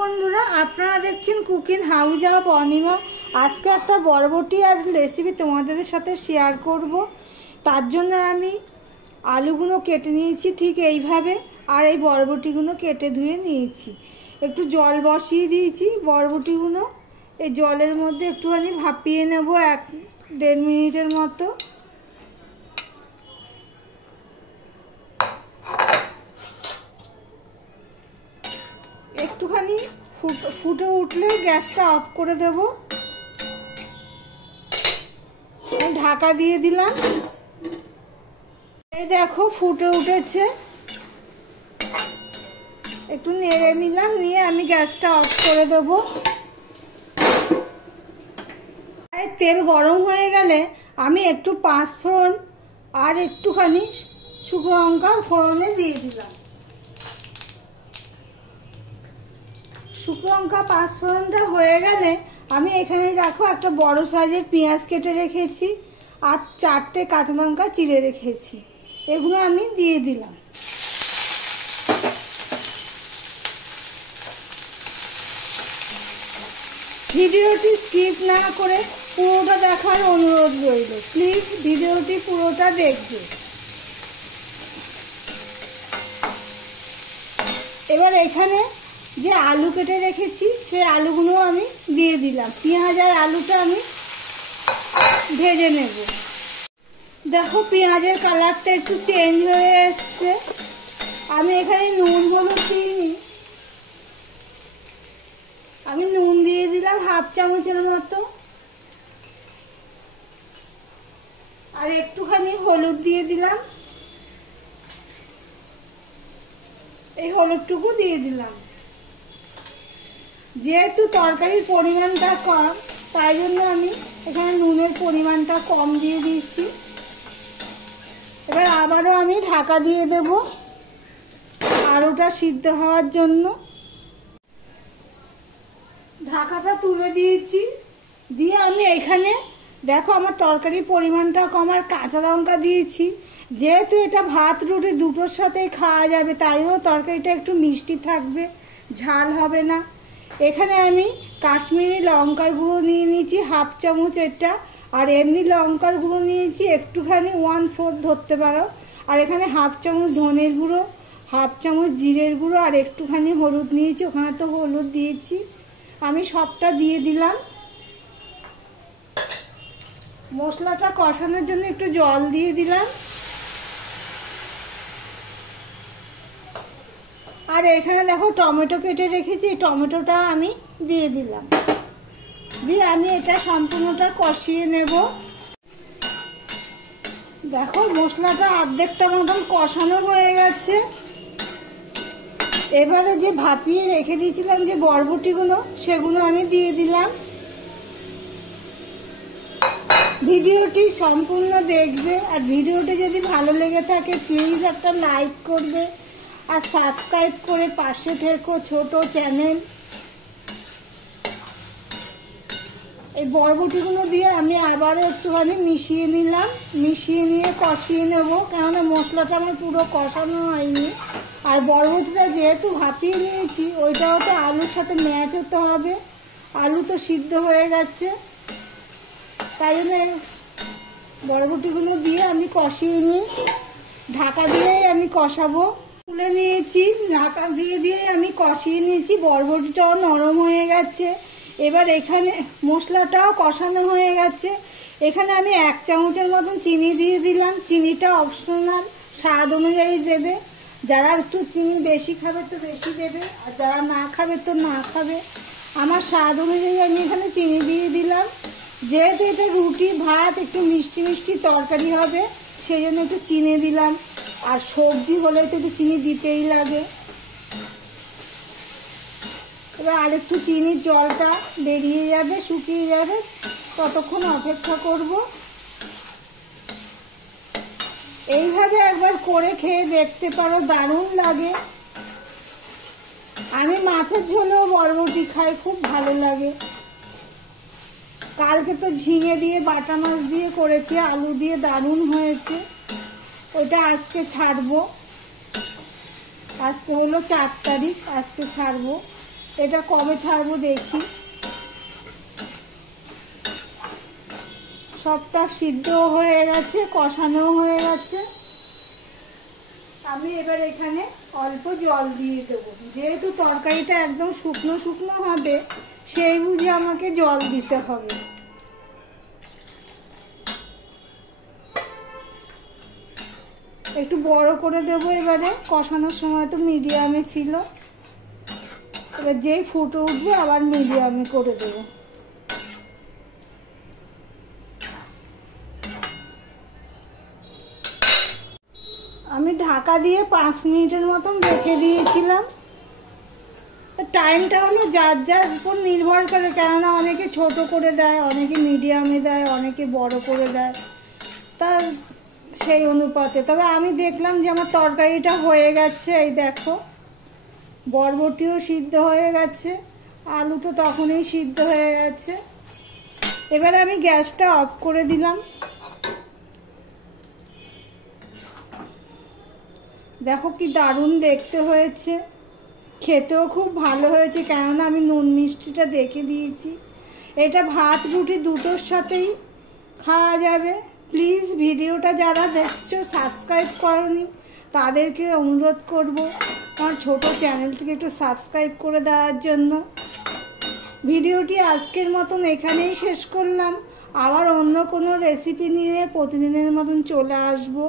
বন্ধুরা, আপনারা দেখছেন কুকিং হাউস অফ অনিমা। আজকে একটা বরবটি আর রেসিপি তোমাদের সাথে শেয়ার করব। তার জন্য আমি আলুগুলো কেটে নিয়েছি ঠিক এইভাবে, আর এই বরবটিগুলো কেটে ধুয়ে নিয়েছি। একটু জল বসিয়ে দিয়েছি, বরবটিগুলো এই জলের মধ্যে একটুখানি ভাপিয়ে নেব 1-1.5 মিনিটের মতো। একটুখানি ফুটে উঠলে গ্যাসটা অফ করে দেব। ঢাকা দিয়ে দিলাম। এই দেখো ফুটে উঠেছে, একটু নেড়ে নিলাম, নিয়ে আমি গ্যাসটা অফ করে দেব। তেল গরম হয়ে গেলে আমি একটু 5 ফোড়ন আর একটুখানি শুকনো লঙ্কা ফোড়নে দিয়ে দিলাম। শুকনো লঙ্কা 5 ফোড়নটা হয়ে গেলে আমি এখানে দেখো একটা বড় সাইজের পেঁয়াজ কেটে রেখেছি আর 4টে কাঁচা লঙ্কা চিড়ে রেখেছি, এগুলো আমি দিয়ে দিলাম। ভিডিওটি স্কিপ না করে পুরোটা দেখার অনুরোধ রইল। প্লিজ ভিডিওটি পুরোটা দেখবে। এবার এখানে যে আলু কেটে রেখেছি সেই আলুগুলো আমি দিয়ে দিলাম। পেঁয়াজ আর আলুটা আমি ভেজে নেব। দেখো পেঁয়াজের কালারটা একটু চেঞ্জ হয়ে এসছে। আমি এখানে নুন হলুদ দিইনি, আমি নুন দিয়ে দিলাম 1/2 চামচের মতো, আর একটুখানি হলুদ দিয়ে দিলাম। এই হলুদটুকু দিয়ে দিলাম। যেহেতু তরকারির পরিমাণটা কম, তাই জন্য আমি এখানে নুনের পরিমাণটা কম দিয়ে দিচ্ছি। এবার আবারও আমি ঢাকা দিয়ে দেব আলুটা সিদ্ধ হওয়ার জন্য। ঢাকাটা তুলে দিয়েছি, দিয়ে আমি এখানে দেখো আমার তরকারির পরিমাণটা কম আর কাঁচা লঙ্কা দিয়েছি। যেহেতু এটা ভাত রুটি দুটোর সাথেই খাওয়া যাবে, তাইও তরকারিটা একটু মিষ্টি থাকবে, ঝাল হবে না। এখানে আমি কাশ্মীরি লঙ্কার গুঁড়ো নিয়ে নিয়েছি 1/2 চামচ এটা, আর এমনি লঙ্কার গুঁড়ো নিয়েছি একটুখানি 1/4 ধরতে পারো। আর এখানে 1/2 চামচ ধনের গুঁড়ো, 1/2 চামচ জিরের গুঁড়ো আর একটুখানি হলুদ নিয়েছি, ওখানে তো হলুদ দিয়েছি। আমি সবটা দিয়ে দিলাম। মশলাটা কষানোর জন্য একটু জল দিয়ে দিলাম। আর এখানে দেখো টমেটো কেটে রেখেছি, এই টমেটোটা আমি দিয়ে দিলাম। দিয়ে আমি এটা সম্পূর্ণটা কষিয়ে নেব। দেখো মশলাটা অর্ধেকটা মতন কষানো হয়ে গেছে। এবারে যে ভাপিয়ে রেখে দিয়েছিলাম যে বরবটিগুলো, সেগুলো আমি দিয়ে দিলাম। ভিডিওটি সম্পূর্ণ দেখবে, আর ভিডিওটি যদি ভালো লেগে থাকে প্লিজ একটা লাইক করবে আর সাবস্ক্রাইব করে পাশে থেকো ছোট চ্যানেল। এই বরবটিগুলো দিয়ে আমি আবারও একটুখানি মিশিয়ে নিলাম, মিশিয়ে নিয়ে কষিয়ে নেব, কেননা মশলাটা আমার পুরো কষানো হয়নি। আর বরবটিটা যেহেতু ভাপিয়ে নিয়েছি, ওইটাও তো আলুর সাথে ম্যাচ হতে হবে। আলু তো সিদ্ধ হয়ে গেছে, তাই জন্য বরবটিগুলো দিয়ে আমি কষিয়ে নিই। ঢাকা দিয়েই আমি কষাবো। তুলে নিয়েছি, ঢাকা দিয়ে দিয়ে আমি কষিয়ে নিয়েছি। বরবটিটাও নরম হয়ে গেছে। এবার এখানে মশলাটাও কষানো হয়ে গেছে। এখানে আমি 1 চামচের মতন চিনি দিয়ে দিলাম। চিনিটা অপশনাল, স্বাদ অনুযায়ী দেবে। যারা একটু চিনি বেশি খাবে তো বেশি দেবে, আর যারা না খাবে তো না খাবে। আমার স্বাদ অনুযায়ী আমি এখানে চিনি দিয়ে দিলাম। যেহেতু এটা রুটি ভাত একটু মিষ্টি মিষ্টি তরকারি হবে, সেই জন্য একটু চিনি দিলাম। আর সবজি হলে তো একটু চিনি দিতেই লাগে। এবার আরেকটু চিনির জলটা বেরিয়ে যাবে, শুকিয়ে যাবে, ততক্ষণ অপেক্ষা করব। এইভাবে একবার করে খেয়ে দেখতে পারো, দারুণ লাগে। আমি মাছের ঝোলেও বরবটি খাই, খুব ভালো লাগে। কালকে তো ঝিঙে দিয়ে বাটা মাছ দিয়ে করেছি, আলু দিয়ে, দারুণ হয়েছে। ওইটা আজকে ছাড়বো। আজকে হলো 4 তারিখ, আজকে ছাড়বো। এটা কবে ছাড়বো দেখি। সবটা সিদ্ধ হয়ে গেছে, কষানো হয়ে গেছে। আমি এবার এখানে অল্প জল দিয়ে দেবো, যেহেতু তরকারিটা একদম শুকনো শুকনো হবে সেই বুঝে আমাকে জল দিতে হবে। একটু বড় করে দেবো এবারে, কষানোর সময় তো মিডিয়ামে ছিল, এবার যেই ফুটে উঠবে আবার মিডিয়ামে করে দেবো। আমি ঢাকা দিয়ে 5 মিনিটের মতন রেখে দিয়েছিলাম। টাইমটা হলো যার যার উপর নির্ভর করে, কেননা অনেকে ছোট করে দেয়, অনেকে মিডিয়ামে দেয়, অনেকে বড় করে দেয়, তার সেই অনুপাতে। তবে আমি দেখলাম যে আমার তরকারিটা হয়ে গেছে। এই দেখো, বরবটিও সিদ্ধ হয়ে গেছে, আলু তো তখনই সিদ্ধ হয়ে গেছে। এবার আমি গ্যাসটা অফ করে দিলাম। দেখো কি দারুণ দেখতে হয়েছে, খেতেও খুব ভালো হয়েছে, কেননা আমি নুন মিষ্টিটা দেখে দিয়েছি। এটা ভাত রুটি দুটোর সাথেই খাওয়া যাবে। প্লিজ ভিডিওটা যারা দেখছো সাবস্ক্রাইব করনি তাদেরকে অনুরোধ করব আমার ছোট চ্যানেলটিকে একটু সাবস্ক্রাইব করে দেওয়ার জন্য। ভিডিওটি আজকের মতন এখানেই শেষ করলাম। আবার অন্য কোনো রেসিপি নিয়ে প্রতিদিনের মতন চলে আসবো।